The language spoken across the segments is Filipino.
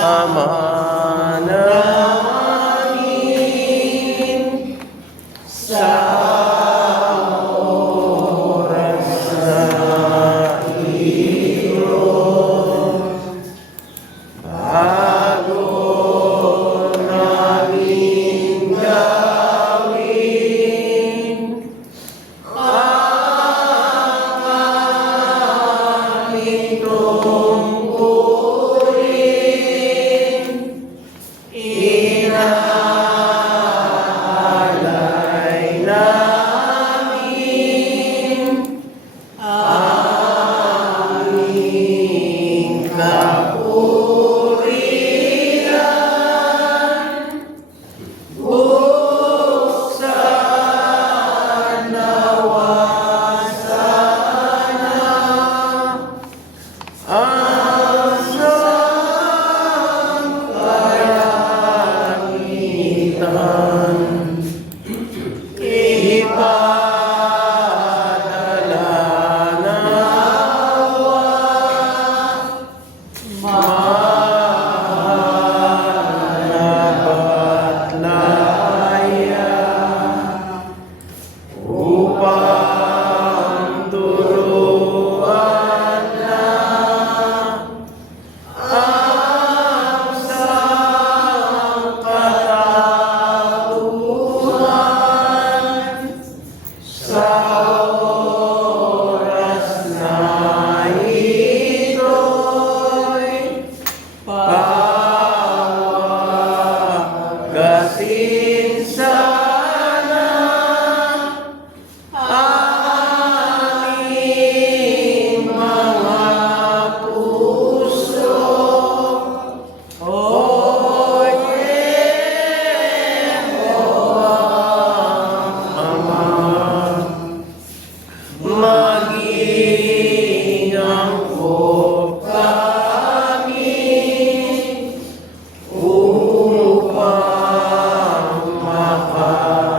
Ama namin sa oras na iyon, bago namin gawin ang aming tungkulin, inaalay namin aming kapurihan. Buksan nawa sana ang sangkalangitan, ipadala nawa mahal na batlaya upang turuan na ang sangkatauhan sa oras na ito'y pawagasin sana aming mga puso. O Ama, maging angkop kami upang makasama.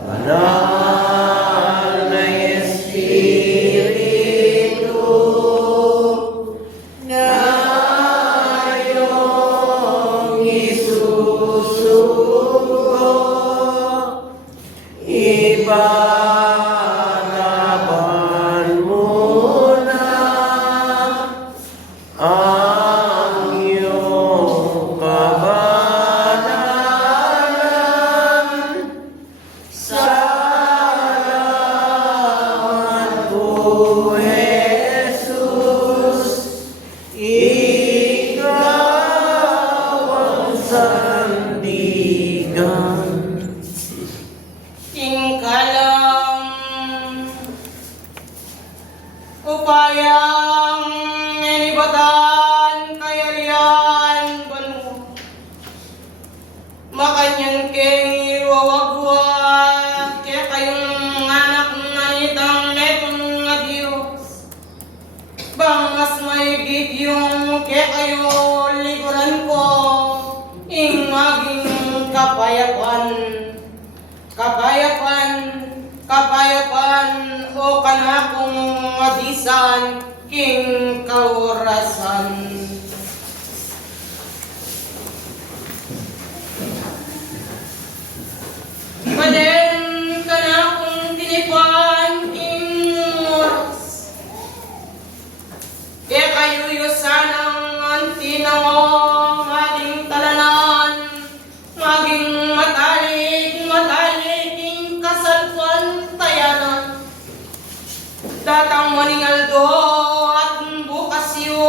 Banal na Espiritu, ngayong isusugo, ipanaban mo na ang iyong kabanalan. Salamat po, Jesus, ikaw ang sandigan. Tingkalang upayang inibatan kayarian banu makanyan kay wawagwag kaya kayong anak na itang netong nga Diyos bangas may gigyong kaya kayo likuran ko ing maging kapayapan o kanakong madisan king kaurasan. Paden kanakong tinipan king oras kaya kayo sanang antinang maging talanan maging matalik king kasalpuan tayanan datang maningaldo at bukasyo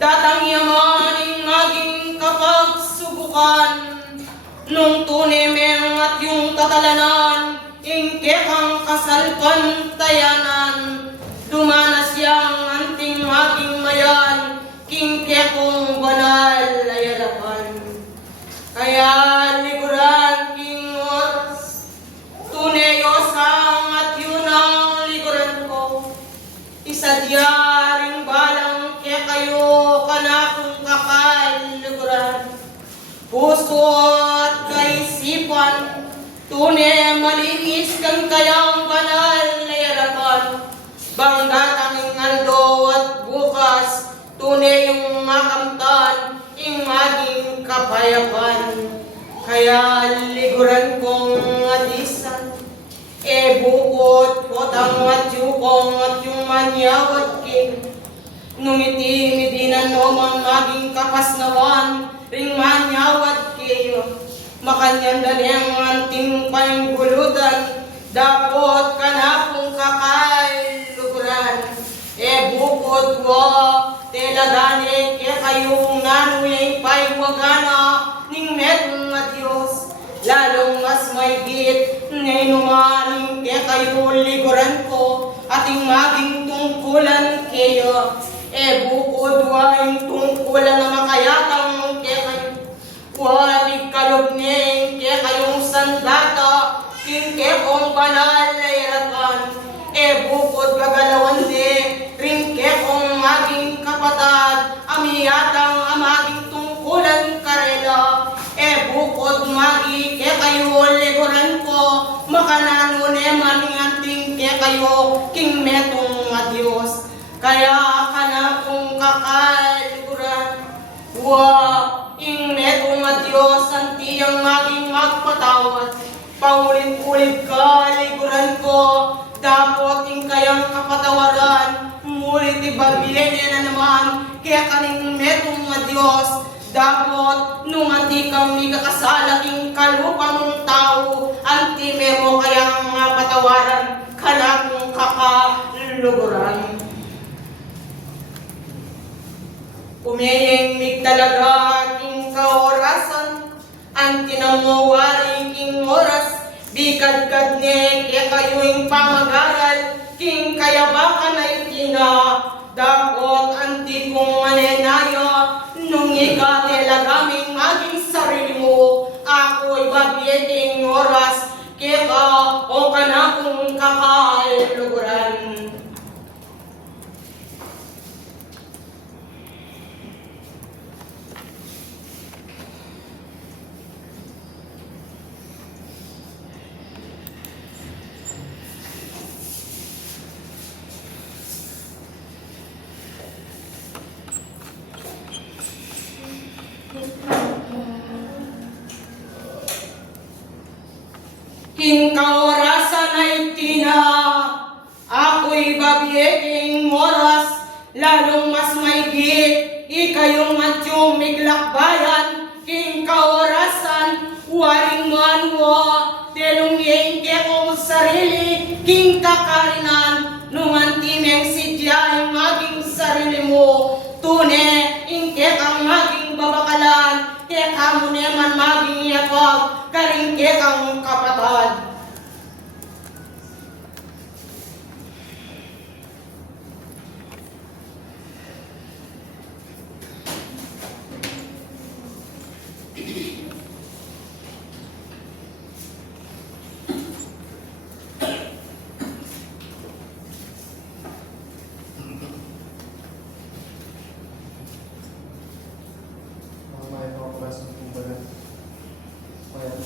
datang yamaning maging kapagsubukan nung tunemeng at yung tatalanan ingkekang kasalpuan tayanan dumanas yang anting maging mayan kingkekong banal ayarapan kaya likuran king oras tuneyosang at yun ang likuran ko isadyaring balang kaya kayo kanakong kakalikuran puso at kaisipan tunay malinis kang kayang banal na yarapan bang datang ingaldo at bukas kapayapaan. Kaya liguran kong adisan, bukod kotang at yukong at yung manyawat king. Nung iti-midinan mo mang maging kapasnawan, ring manyawat kayo. Makanyan dalyang anting panggulutan, dapot ka na kung kakailuguran. Bukod ko, teladani kaya kayong nanuyay paywagana, ning metong at Diyos. Lalong mas maigit, ngayon umaning kaya kayo liguran ko, ating maging tungkulan kayo. Bukod waing tungkulan na makayatang kaya kayo. Watig kalugning kaya kayong sandata, kingke kong banal na iratan. Bukod gagalawan di, ringke kong maging kapatad, amiyatang amaging tungkulan karela. Bukod magi kaya kayo liguran ko, makananune maning anting kaya kayo, king metong Diyos. Kaya ka na kung kakaliguran, ing netong Diyos, antiyang maging magpatawad. Paulit-ulit ka, liguran ko, dapat ing kayang kapatawaran. Mulit ibabili na naman, kaya kaning metong Diyos. Dapat nung anti kami kakasala ing kalupang tao, anti memo kayang patawaran, ka kung kakaluguran. Umiyeng mig talaga king kaorasan, ang tinamuwari king oras, bikad-kad ni kaya kayo'ing pamagaral, king kaya baka na itina, dakot anti kong manenaya, nung ika talagaming maging sarili mo, ako'y babiyeting oras, kaya ka o ka na kung kakailuguran. King kaorasan ay tina, ako'y babiyeking oras, lalong mas maigit, ikayong matyong miglakbayan, king kaorasan, waring manwa, telungyeng kekong sarili, king kakarinan, numantimeng sidyahing maging sarili mo, tune, ingke kang maging babakalan, keka mo neman maging yakag, karingke kang kapatad.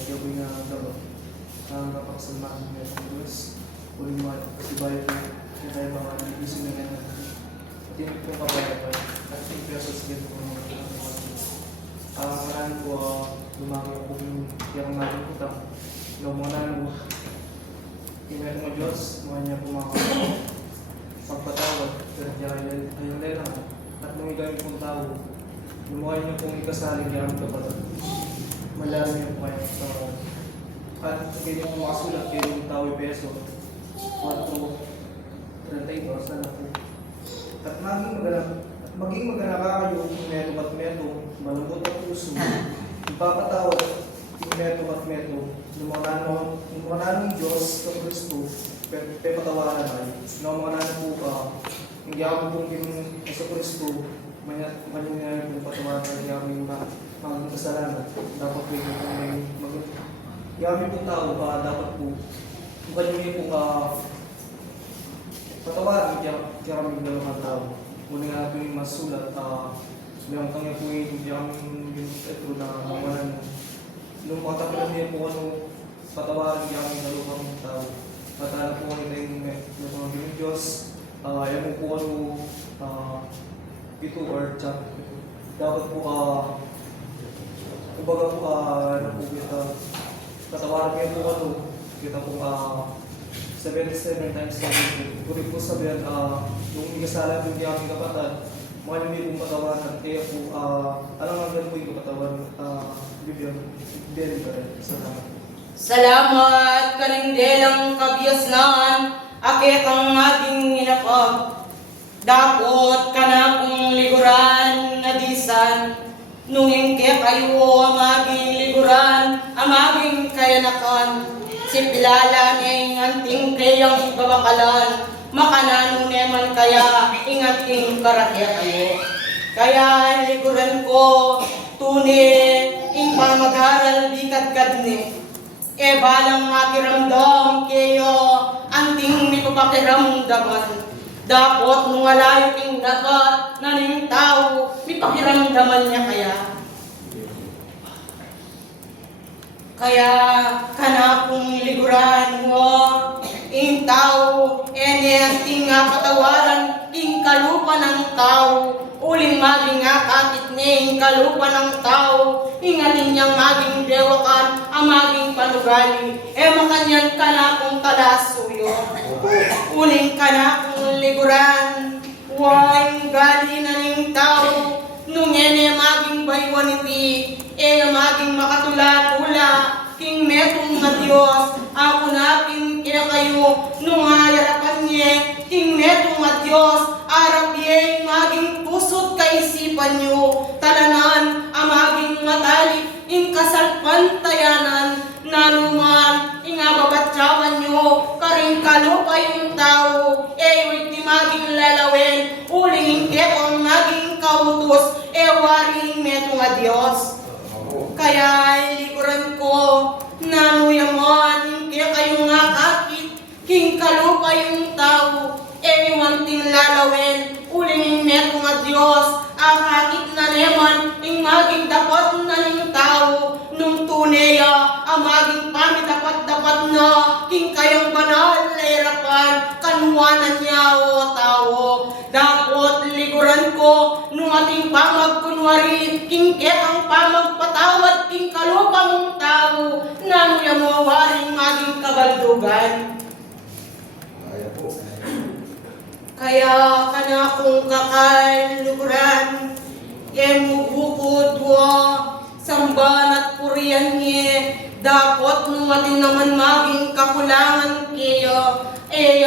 Gawin nga ang dalo ang kapagsalmaan ng Diyos uling mga kasibay ko kaya tayo mga naligisin na yan at yung kong kabayapan at yung pesos din po mga marami po lumaki po yung natin utang yung mga nano kaya mga Diyos mga niya po mga kapatid pagpatawad kaya ayun lang at nung ikawin pong tao lumaki niyo pong ikasaling kaya ang kapatid malalim yung kaya sa at ganyan yung makasulat kayo yung tao peso 4.32 sana po at maging magana kayo kung meto at meto malungkot at puso ipapatawad kung meto at meto yung mga nanong Diyos sa Kristo pepatawaran ay yung mga nanong po ka hindi ako pong sa Kristo manyanyayin kung patawaran ay aming mga kasalanan dapat po yung yami po tao dapat po kung kanyo po patawarin kaya kami dalawang tao muna nga po yung masulat bilang kanya po yung ito na mawalan nung matapalan niya po patawarin kaya kami dalawang tao patala po kayo yung mga Diyos ayaw mo po ito or chat dapat po kumbaga po, ano po kita, katawaran kayo po ano, kita po 77 times 7 po. Kuri po sabihan, yung ikasala po yung aming kapatid, mga hindi pong katawaran, kaya po, alam nga po yung katawan, bibigyan pa rin. Salamat. Salamat kanindelang kabiyasnan, akit ang ating inapag. Dapot ka na kong liguran na disan, nung ingke kayo ang aging liguran, ang aging kayanakan. Si pilala ng anting kayang babakalan, makanano neman kaya ingating karakya kayo. Kaya liguran ko, tunay, ing pamag-aral bikad-kad ni. E balang makiramdam kayo, anting may papakiramdaman. Dapat nung alayo king dapat na ning tao, may pakiramdaman niya kaya. Kaya kana kung liguran mo, ing tao, anting nga patawaran, ing kalupa ng tao, uling maging nga kakit niya, ing kalupa ng tao, ing ating niyang maging dewakan, ang maging panugali, makanyan ka na kung kalasuyo. Uling ka na kung liguran, huwag gali na ning tao, nung maging baywan iti, maging makatula-tula, king metong na Diyos, ako na king kaya kayo, nung hayarapan niya, king metong na Diyos, arap niya, maging pusot kaisipan niyo, talanan, ang maging matalik, ing kasalpantayanan, nanuman, ing ababatsawan niyo, karing kalupa yung tao, wait di maging lalawin, uling ketong maging kautos, waring metong na Diyos. Kaya likuran ko, nanuyaman, kaya kayo nga kakit, king kalupa yung tao, wanting lalawin, uling meto nga Diyos, ang kakit na naman, ing maging dapat na ng tao, nung tuneya, ang maging dapat na, king kayang banal na irapan, kanuwanan niya o tao. Dapat likuran ko, nung ating pamagkunwari, king ketang pamagpatawad, king kalupa mong tao, nanuya mo waring maging kabaldugan. Kaya kana kung kakalugran, mubukod wo, samban at purian niya, dapat nung ating naman maging kakulangan kayo,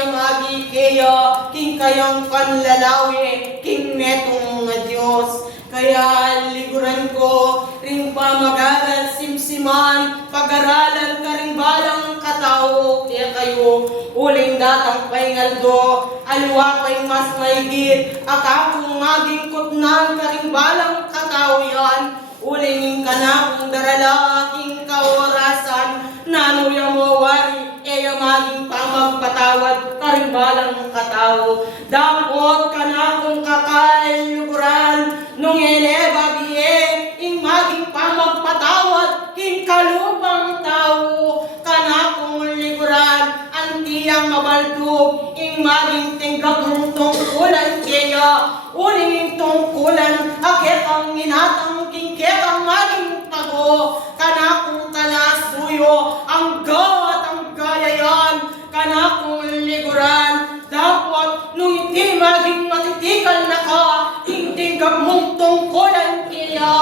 magi kayo, king kayang panlalawi, king metong nga Diyos. Kaya liguran ko, ring pamag-aral simsiman, pag-aralan ka ring balang katao, kaya kayo, uling datang paingaldo, alwa pa'y mas maigit, akakong maging kutnan ka ring balang katao yan, uling ka na kung darala, king kaorasan, nanuya mo wari, maging pamagpatawad ka ring balang katao. Dapat ka na kung kakalulukuran, nung babiye, ing maging pamagpatawad, king kalupang tao, ka na kung likuran, antiyang mabaldog, ing maging tinggap mong tungkulan kaya, uling tungkulan, akit ang inatang, king ketang maging tago, ka na kung kalasuyo, ang gawat ang gayayan, ka na kung likuran, dapat nung hindi maging matitikal na ka, hindi ka mong tungkulan kaya,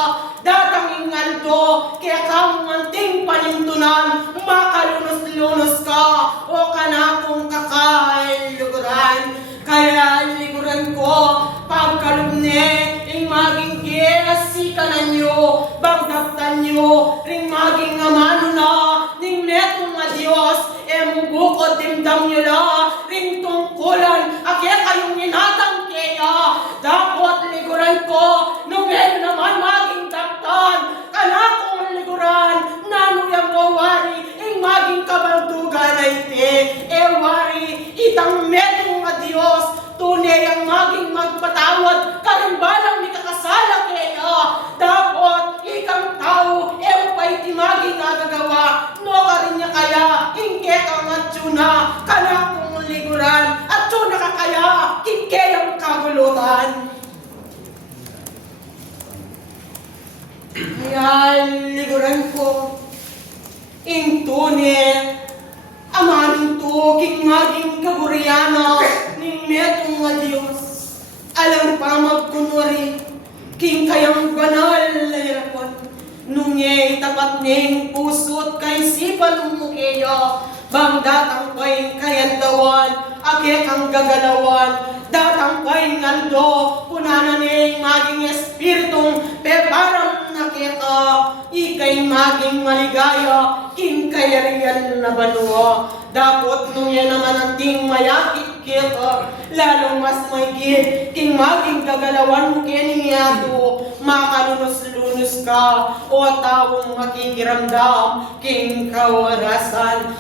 datang ingaldo, kaya kang anting panintunan, makalunos-lunos ka, o ka na kung kakailuguran. Kaya liguran ko, pagkalubne, ring maging giasikanan nyo, bagdaptan nyo, ring maging amano na, ring netong nga Diyos, mubukod dimdam nyo na, ring tungkulan, akya kayong inatang kaya, dapat liguran ko, nung naman maging daptan, kanakong liguran, nanuyang mawari, ing maging kabaldugan ay wari, itang metong nga Diyos, tunay ang maging magpatawad, karimbalang ni kakasala kaya, dapat ikang tao, pa'y timaging nagagawa, no ka rin niya kaya, ingketang at tuna, kanakong liguran, at tuna ka kaya, kikeyang kagulutan. Kaya pagayran ko. Intune, amanin to, king maging kaburiana, ning metong nga Diyos. Alam pa magkunwari, king kayang banal na hirapan. Nung niya tapat niyang puso't kaisipan mo kaya, bang datang pa'y kayantawan, akit ang gagalawan, datang pa'y ngando, punana niyang maging espiritong peparang nakita, ikay maging maligaya, king kayariyan na banwa. Dapat nung yan naman ang ting mayakit kita, lalong mas maigit, king maging gagalawan mo kiniyato, makalunos-lunos ka, o taong makikiramdam, king kawarasan,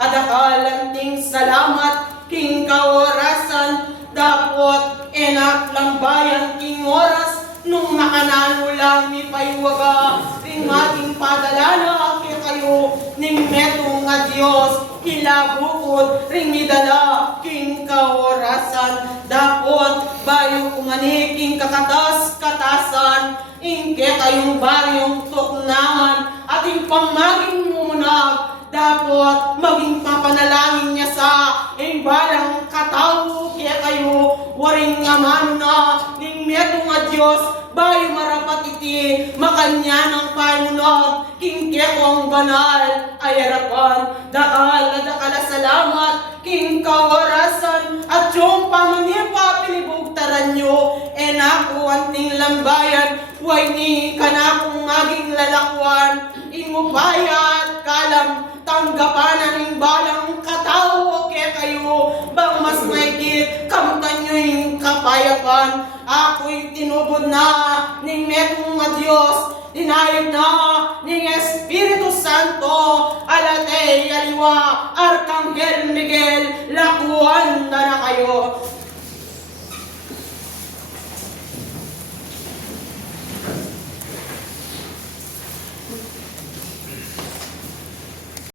adakal ang ting salamat, king kawarasan, dapat enak lang bayan, king oras, nung nakanano lang ni paywaga, ring maging padalana, kayo, ning metong nga Diyos, kilabukod, ring idala, king kaorasan, dapat bayo kumani, king kakatas-katasan, ingke kayong baryong tuknahan, ating pamaging mumunag, dapat maging papanalangin niya sa balang katao, kaya kayo, waring naman na, ning metong nga Diyos, bayo marapat iti, makanya ng panunod, king keko ang banal, ay harapan, dakala salamat, king kawarasan, at yung pamanipa pinibugtaran nyo, ako anting lambayan, way ni kanakong maging lalakwan, ingupayat, kalam, tanggapan na ning balang katao, kaya kayo, bang mas maigit, kamtan nyo yung kapayapan, ako'y tinubod na, ning metong nga Diyos, dinayag na, ning Espiritu Santo, alatay, aliwa, Arkanghel Miguel, lakuan na kayo,